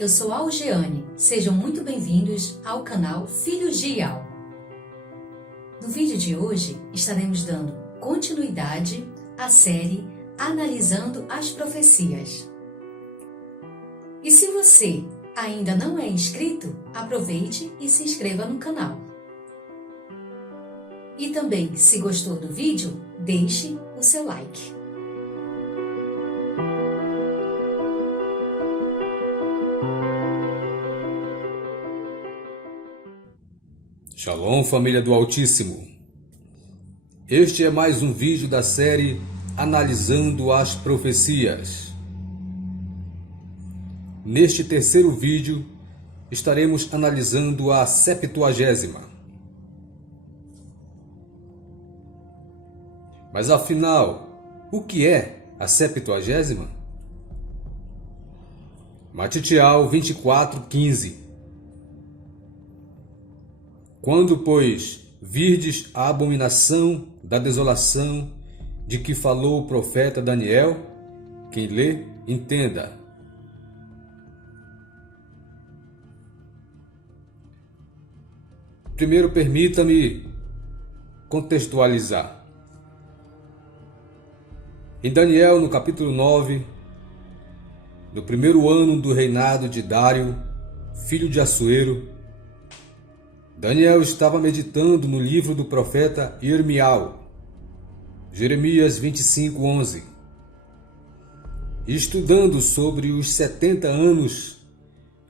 eu sou Algeane. Sejam muito bem-vindos ao canal Filhos de Ial. No vídeo de hoje, estaremos dando continuidade à série Analisando as Profecias. E se você ainda não é inscrito, aproveite e se inscreva no canal. E também, se gostou do vídeo, deixe o seu like. Shalom, família do Altíssimo. Este é mais um vídeo da série Analisando as Profecias. Neste terceiro vídeo, estaremos analisando a 70ª. Mas afinal, o que é a 70ª? Matitial 24:15. Quando, pois, virdes a abominação da desolação de que falou o profeta Daniel, quem lê, entenda. Primeiro, permita-me contextualizar. Em Daniel, no capítulo 9, no primeiro ano do reinado de Dário, filho de Assuero, Daniel estava meditando no livro do profeta Irmial, Jeremias 25:11, e estudando sobre os 70 anos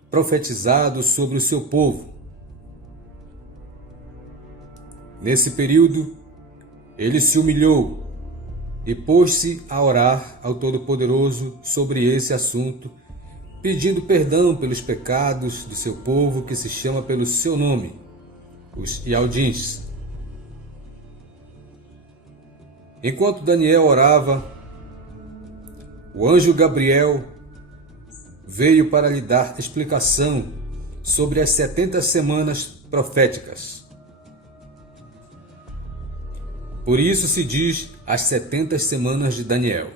profetizados sobre o seu povo. Nesse período, ele se humilhou e pôs-se a orar ao Todo-Poderoso sobre esse assunto, pedindo perdão pelos pecados do seu povo que se chama pelo seu nome, os Ialdins. Enquanto Daniel orava, o anjo Gabriel veio para lhe dar explicação sobre as 70 semanas proféticas. Por isso se diz as 70 semanas de Daniel.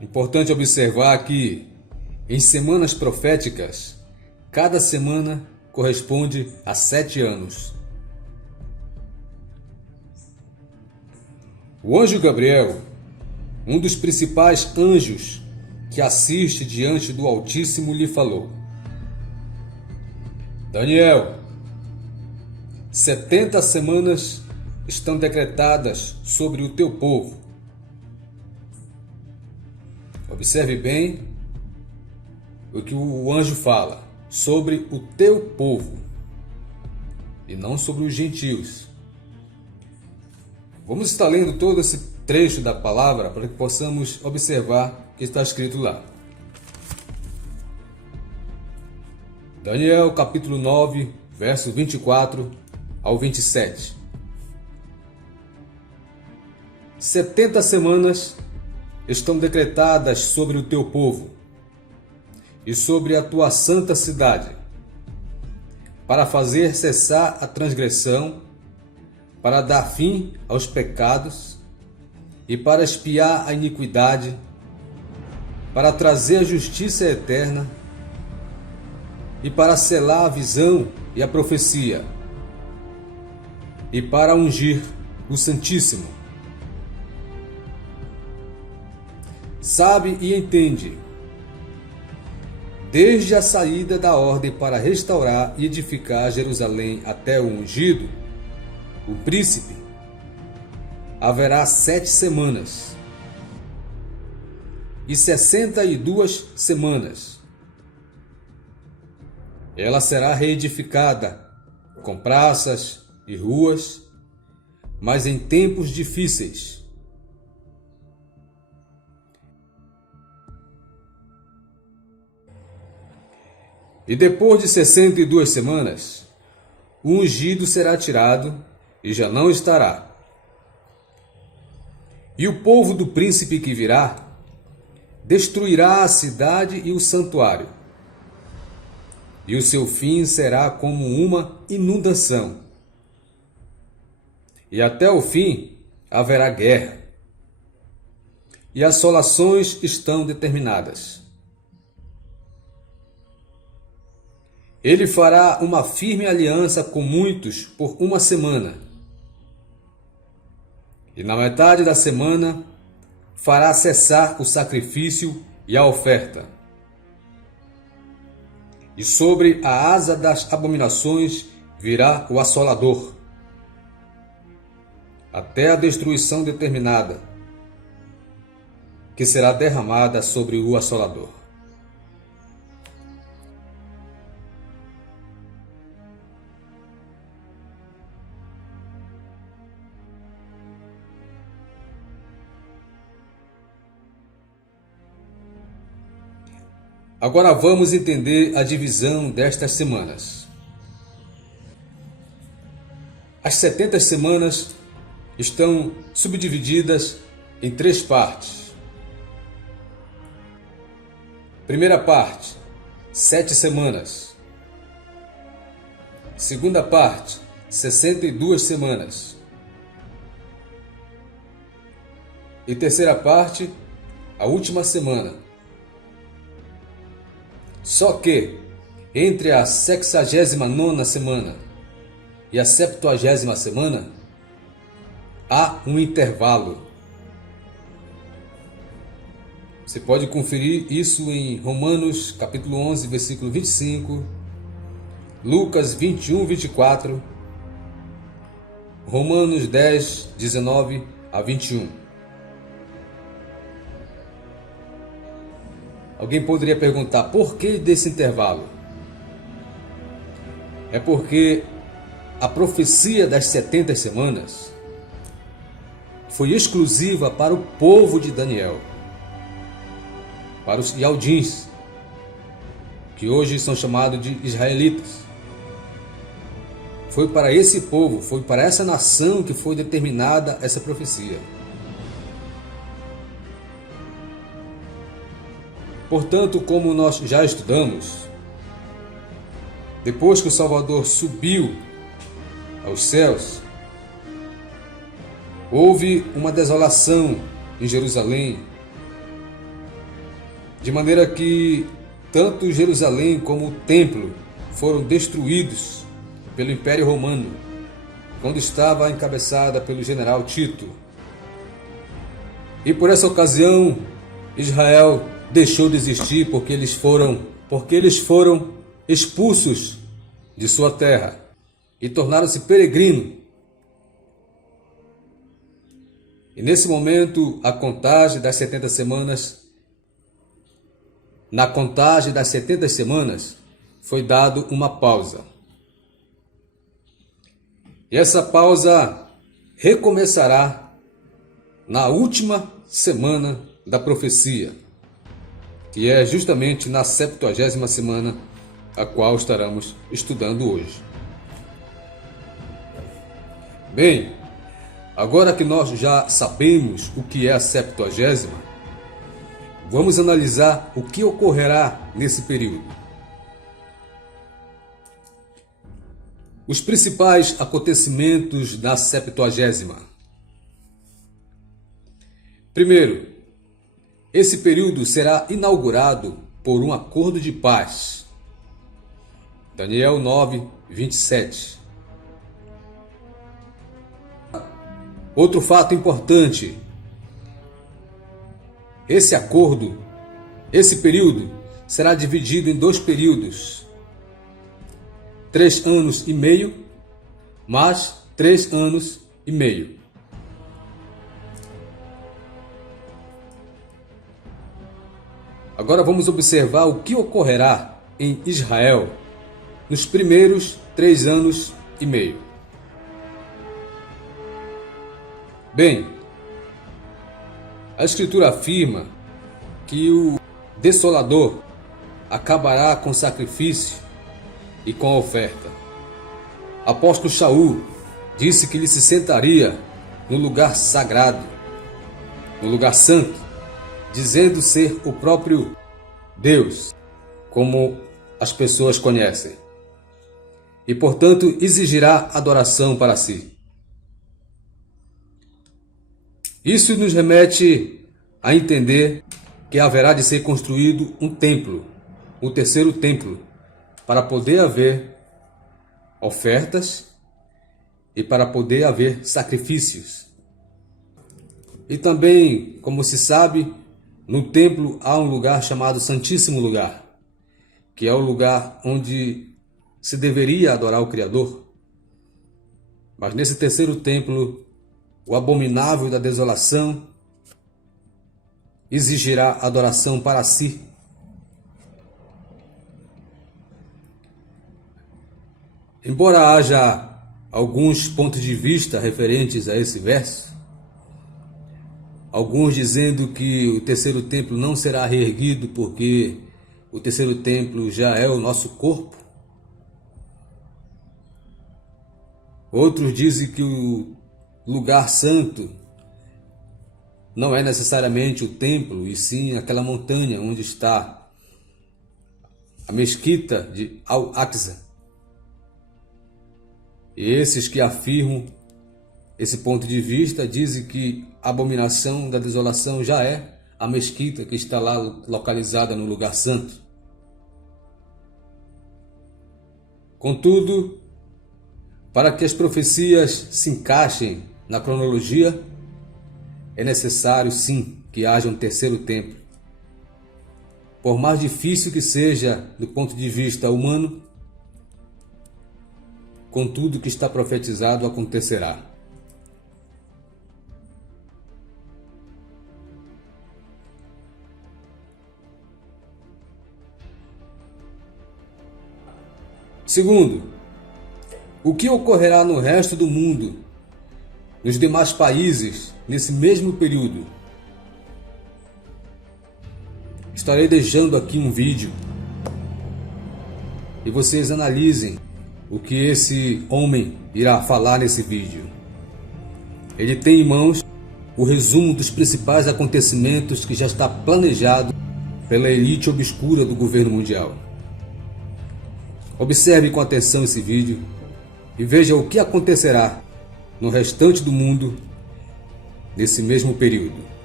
Importante observar que, em semanas proféticas, cada semana corresponde a 7 anos. O anjo Gabriel, um dos principais anjos que assiste diante do Altíssimo, lhe falou: Daniel, 70 semanas estão decretadas sobre o teu povo. Observe bem o que o anjo fala, sobre o teu povo, e não sobre os gentios. Vamos estar lendo todo esse trecho da palavra para que possamos observar o que está escrito lá. Daniel capítulo 9, verso 24 ao 27. 70 semanas estão decretadas sobre o teu povo e sobre a tua santa cidade, para fazer cessar a transgressão, para dar fim aos pecados e para expiar a iniquidade, para trazer a justiça eterna e para selar a visão e a profecia, e para ungir o Santíssimo. Sabe e entende, desde a saída da ordem para restaurar e edificar Jerusalém até o ungido, o príncipe, haverá 7 semanas e 62 semanas. Ela será reedificada com praças e ruas, mas em tempos difíceis. E depois de 62 semanas, o ungido será tirado e já não estará. E o povo do príncipe que virá destruirá a cidade e o santuário. E o seu fim será como uma inundação. E até o fim haverá guerra. e assolações estão determinadas. Ele fará uma firme aliança com muitos por uma semana. E na metade da semana fará cessar o sacrifício e a oferta. E sobre a asa das abominações virá o assolador, até a destruição determinada, que será derramada sobre o assolador. Agora vamos entender a divisão destas semanas. As 70 semanas estão subdivididas em 3 partes. Primeira parte, 7 semanas. Segunda parte, 62 semanas. E terceira parte, a última semana. Só que, entre a 69ª semana e a 70ª semana, há um intervalo. Você pode conferir isso em Romanos capítulo 11, versículo 25, Lucas 21, 24, Romanos 10, 19 a 21. Alguém poderia perguntar, por que desse intervalo? É porque a profecia das 70 semanas foi exclusiva para o povo de Daniel, para os Yaldins, que hoje são chamados de israelitas. Foi para esse povo, foi para essa nação que foi determinada essa profecia. Portanto, como nós já estudamos, depois que o Salvador subiu aos céus, houve uma desolação em Jerusalém, de maneira que tanto Jerusalém como o templo foram destruídos pelo Império Romano, quando estava encabeçada pelo general Tito. E por essa ocasião, Israel deixou de existir porque eles foram expulsos de sua terra e tornaram-se peregrinos. E nesse momento, na contagem das 70 semanas, foi dado uma pausa. E essa pausa recomeçará na última semana da profecia, que é justamente na 70ª semana, a qual estaremos estudando hoje. Bem, agora que nós já sabemos o que é a 70ª, vamos analisar o que ocorrerá nesse período. Os principais acontecimentos da 70ª. Primeiro, esse período será inaugurado por um acordo de paz. Daniel 9, 27. Outro fato importante. Esse período será dividido em 2 períodos. 3 anos e meio, mais 3 anos e meio. Agora vamos observar o que ocorrerá em Israel nos primeiros 3 anos e meio. Bem, a Escritura afirma que o Desolador acabará com o sacrifício e com a oferta. Apóstolo Shaul disse que ele se sentaria no lugar sagrado, no lugar santo, dizendo ser o próprio Deus, como as pessoas conhecem, e portanto exigirá adoração para si. Isso nos remete a entender que haverá de ser construído um templo, o terceiro templo, para poder haver ofertas e para poder haver sacrifícios. E também, como se sabe, no templo há um lugar chamado Santíssimo Lugar, que é o lugar onde se deveria adorar o Criador. Mas nesse terceiro templo, o abominável da desolação exigirá adoração para si. Embora haja alguns pontos de vista referentes a esse verso, alguns dizendo que o terceiro templo não será reerguido porque o terceiro templo já é o nosso corpo. Outros dizem que o lugar santo não é necessariamente o templo, e sim aquela montanha onde está a mesquita de Al-Aqsa. E esses que afirmam esse ponto de vista dizem que a abominação da desolação já é a mesquita que está lá localizada no lugar santo. Contudo, para que as profecias se encaixem na cronologia, é necessário sim que haja um terceiro templo. Por mais difícil que seja do ponto de vista humano, com tudo que está profetizado acontecerá. Segundo, o que ocorrerá no resto do mundo, nos demais países, nesse mesmo período? Estarei deixando aqui um vídeo e vocês analisem o que esse homem irá falar nesse vídeo. Ele tem em mãos o resumo dos principais acontecimentos que já está planejado pela elite obscura do governo mundial. Observe com atenção esse vídeo e veja o que acontecerá no restante do mundo nesse mesmo período.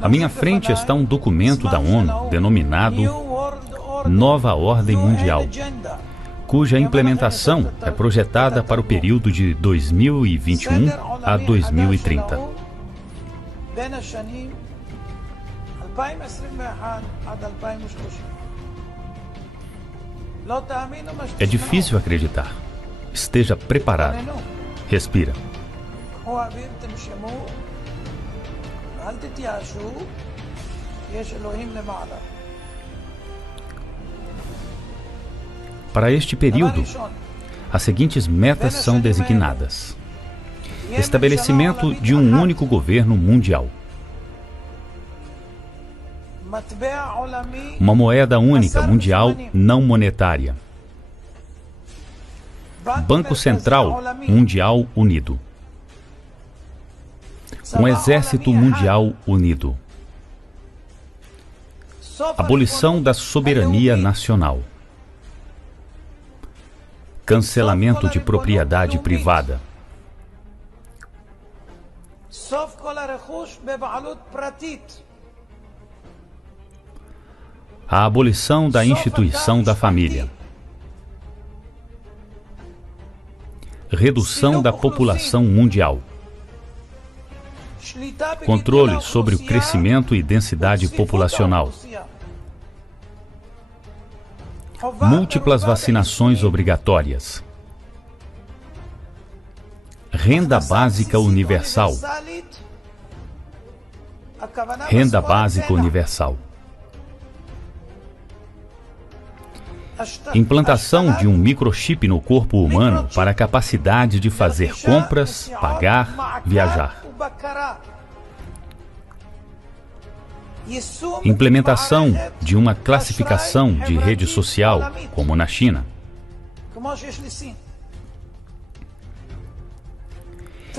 À minha frente está um documento da ONU denominado Nova Ordem Mundial, cuja implementação é projetada para o período de 2021 a 2030. É difícil acreditar. Esteja preparado. Respira. Para este período, as seguintes metas são designadas: estabelecimento de um único governo mundial, uma moeda única mundial não monetária, Banco Central Mundial Unido, um exército mundial unido, abolição da soberania nacional, cancelamento de propriedade privada, a abolição da instituição da família, redução da população mundial, controle sobre o crescimento e densidade populacional, múltiplas vacinações obrigatórias, renda básica universal, renda básica universal, implantação de um microchip no corpo humano para a capacidade de fazer compras, pagar, viajar. Implementação de uma classificação de rede social, como na China.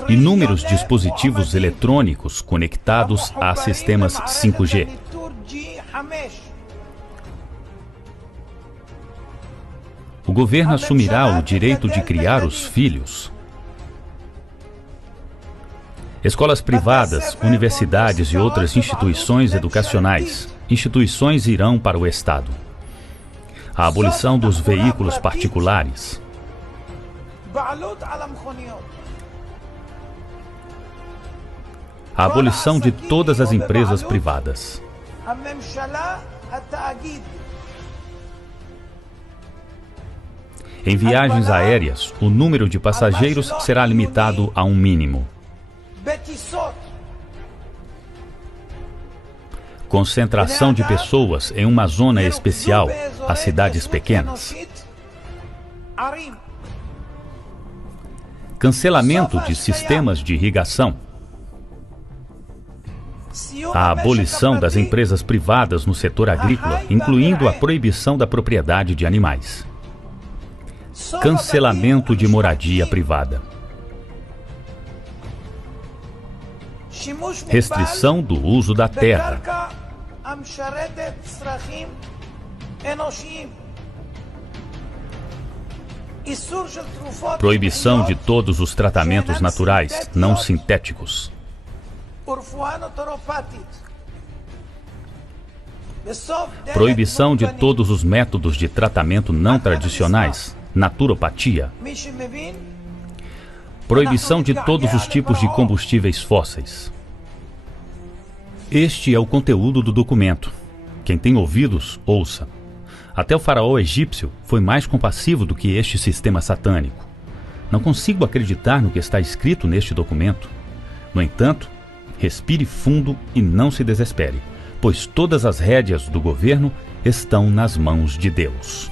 Inúmeros dispositivos eletrônicos conectados a sistemas 5G. O governo assumirá o direito de criar os filhos. Escolas privadas, universidades e outras instituições educacionais, instituições irão para o Estado. A abolição dos veículos particulares. A abolição de todas as empresas privadas. Em viagens aéreas, o número de passageiros será limitado a um mínimo. Concentração de pessoas em uma zona especial, as cidades pequenas. Cancelamento de sistemas de irrigação. A abolição das empresas privadas no setor agrícola, incluindo a proibição da propriedade de animais. Cancelamento de moradia privada. Restrição do uso da terra. Proibição de todos os tratamentos naturais, não sintéticos. Proibição de todos os métodos de tratamento não tradicionais, naturopatia. Proibição de todos os tipos de combustíveis fósseis. Este é o conteúdo do documento. Quem tem ouvidos, ouça. Até o faraó egípcio foi mais compassivo do que este sistema satânico. Não consigo acreditar no que está escrito neste documento. No entanto, respire fundo e não se desespere, pois todas as rédeas do governo estão nas mãos de Deus.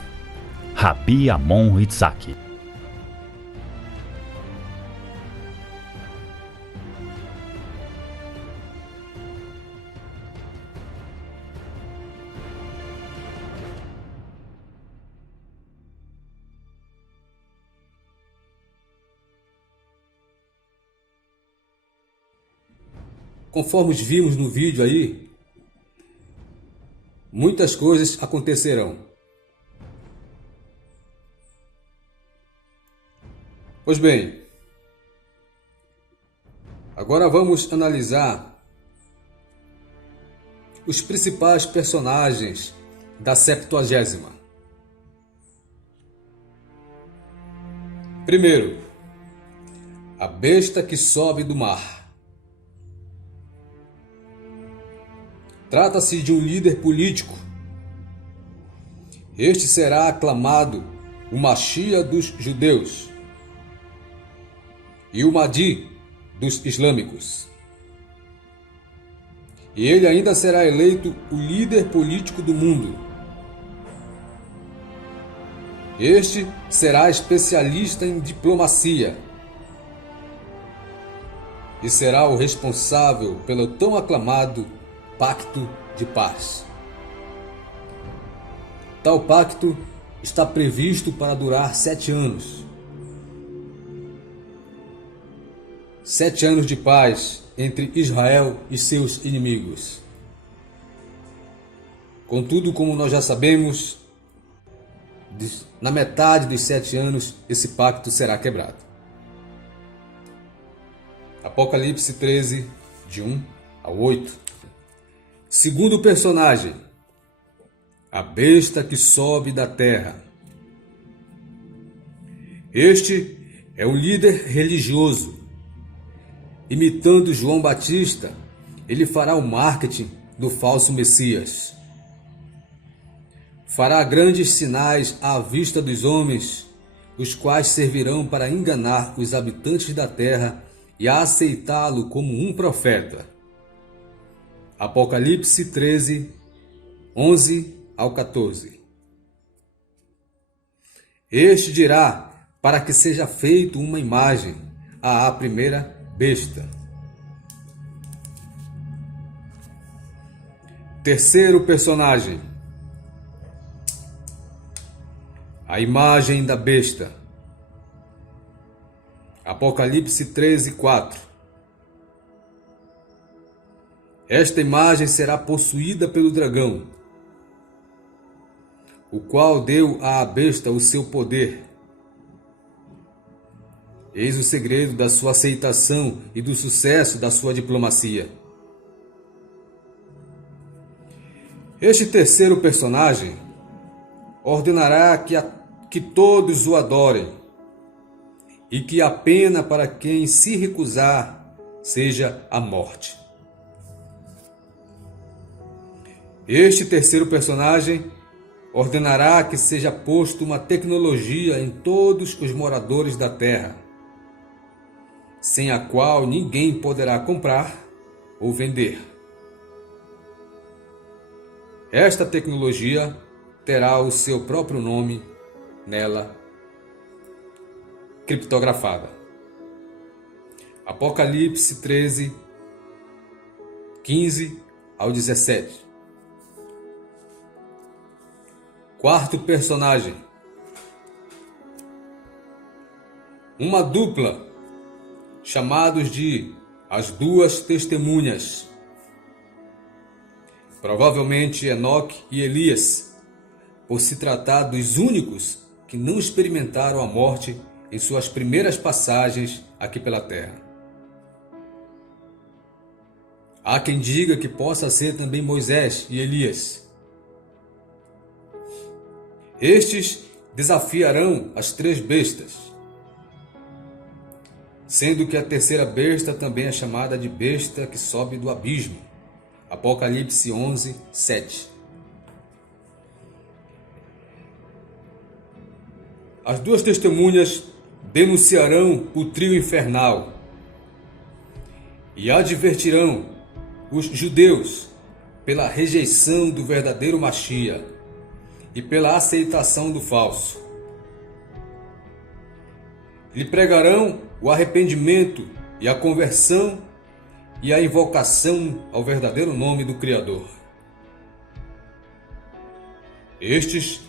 Rabi Amon Itzhak. Conforme vimos no vídeo aí, muitas coisas acontecerão. Pois bem, agora vamos analisar os principais personagens da Septuagésima. Primeiro, a besta que sobe do mar. Trata-se de um líder político. Este será aclamado o Machia dos judeus e o Mahdi dos islâmicos. E ele ainda será eleito o líder político do mundo. Este será especialista em diplomacia e será o responsável pelo tão aclamado Pacto de Paz. Tal pacto está previsto para durar 7 anos. 7 anos de paz entre Israel e seus inimigos. Contudo, como nós já sabemos, na metade dos 7 anos esse pacto será quebrado. Apocalipse 13, de 1 ao 8. Segundo personagem, a besta que sobe da terra. Este é um líder religioso. Imitando João Batista, ele fará o marketing do falso Messias. Fará grandes sinais à vista dos homens, os quais servirão para enganar os habitantes da terra e a aceitá-lo como um profeta. Apocalipse 13, 11 ao 14. Este dirá para que seja feita uma imagem à primeira besta. Terceiro personagem, a imagem da besta. Apocalipse 13, 4. Esta imagem será possuída pelo dragão. o qual deu à besta o seu poder. Eis o segredo da sua aceitação e do sucesso da sua diplomacia. Este terceiro personagem ordenará que todos o adorem e que a pena para quem se recusar seja a morte. Este terceiro personagem ordenará que seja posto uma tecnologia em todos os moradores da Terra, sem a qual ninguém poderá comprar ou vender. Esta tecnologia terá o seu próprio nome nela, criptografada. Apocalipse 13, 15 ao 17. Quarto personagem. Uma dupla, chamados de as duas testemunhas. Provavelmente Enoque e Elias, por se tratar dos únicos que não experimentaram a morte em suas primeiras passagens aqui pela terra. Há quem diga que possa ser também Moisés e Elias. Estes desafiarão as três bestas, sendo que a terceira besta também é chamada de besta que sobe do abismo. Apocalipse 11, 7. As duas testemunhas denunciarão o trio infernal e advertirão os judeus pela rejeição do verdadeiro Machia e pela aceitação do falso. Lhe pregarão o arrependimento e a conversão e a invocação ao verdadeiro nome do Criador. Estes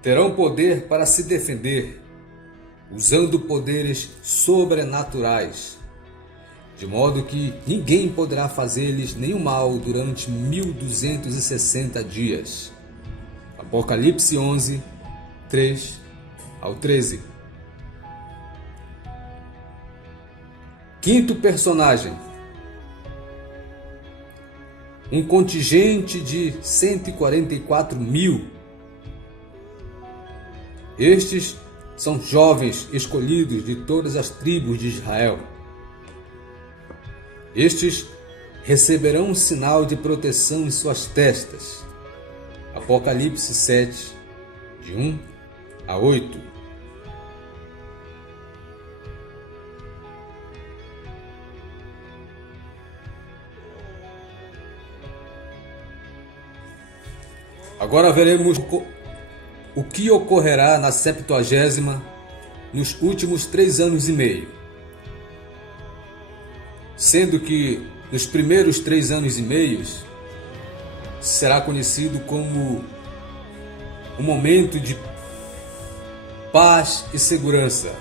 terão poder para se defender, usando poderes sobrenaturais, de modo que ninguém poderá fazer-lhes nenhum mal durante 1260 dias. Apocalipse 11, 3 ao 13. Quinto personagem. Um contingente de 144 mil. Estes são jovens escolhidos de todas as tribos de Israel. Estes receberão um sinal de proteção em suas testas. Apocalipse 7, de 1 a 8. Agora veremos o que ocorrerá na Septuagésima nos últimos 3 anos e meio. Sendo que nos primeiros 3 anos e meio será conhecido como um momento de paz e segurança.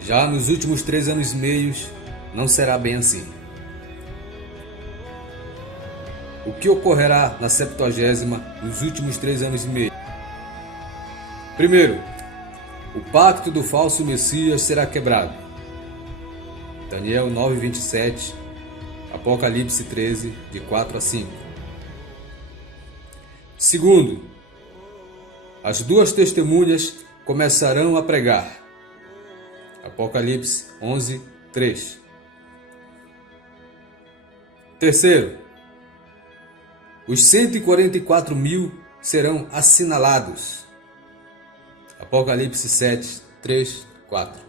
Já nos últimos 3 anos e meio não será bem assim. O que ocorrerá na Septuagésima nos últimos 3 anos e meio? Primeiro, o pacto do falso Messias será quebrado. Daniel 9, 27, Apocalipse 13, de 4 a 5. Segundo, as duas testemunhas começarão a pregar. Apocalipse 11, 3. Terceiro, os 144 mil serão assinalados. Apocalipse 7, 3, 4.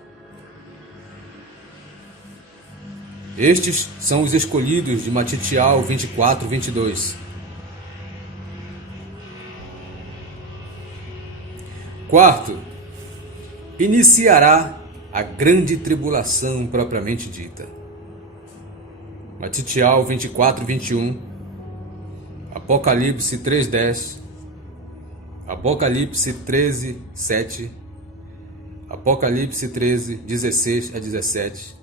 Estes são os escolhidos de Matitial 24, 22. Quarto, iniciará a grande tribulação propriamente dita. Matitial 24, 21. Apocalipse 3, 10. Apocalipse 13, 7. Apocalipse 13, 16 a 17.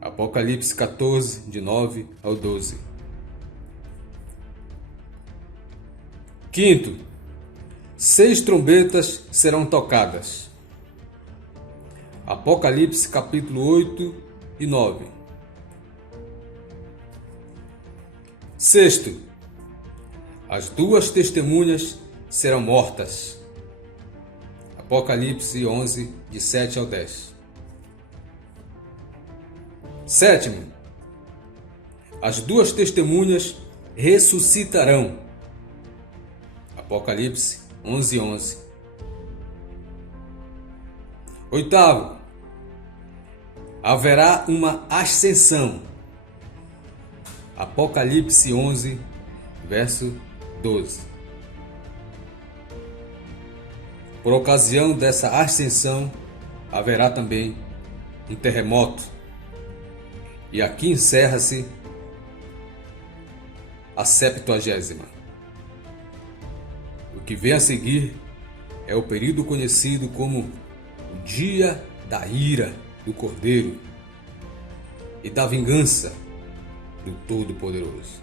Apocalipse 14, de 9 ao 12. Quinto, 6 trombetas serão tocadas. Apocalipse capítulo 8 e 9. Sexto, as 2 testemunhas serão mortas. Apocalipse 11, de 7 ao 10. Sétimo, as 2 testemunhas ressuscitarão. Apocalipse 11, 11. Oitavo, haverá uma ascensão. Apocalipse 11, verso 12. Por ocasião dessa ascensão, haverá também um terremoto. E aqui encerra-se a 70ª. O que vem a seguir é o período conhecido como o dia da ira do Cordeiro e da vingança do Todo-Poderoso.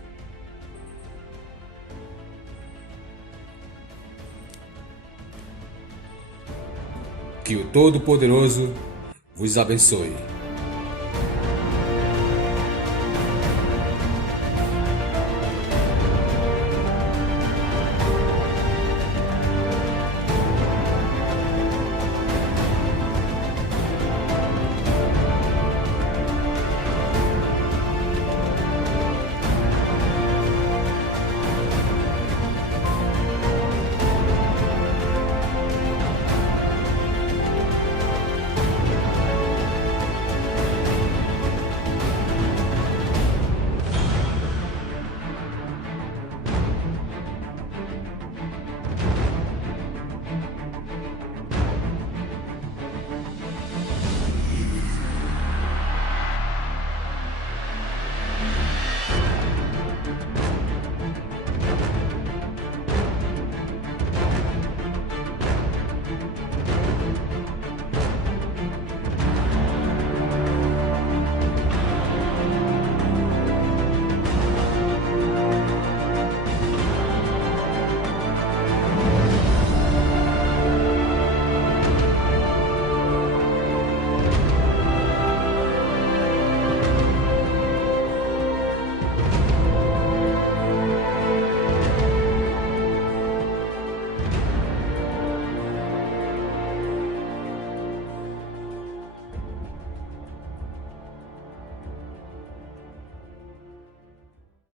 Que o Todo-Poderoso vos abençoe.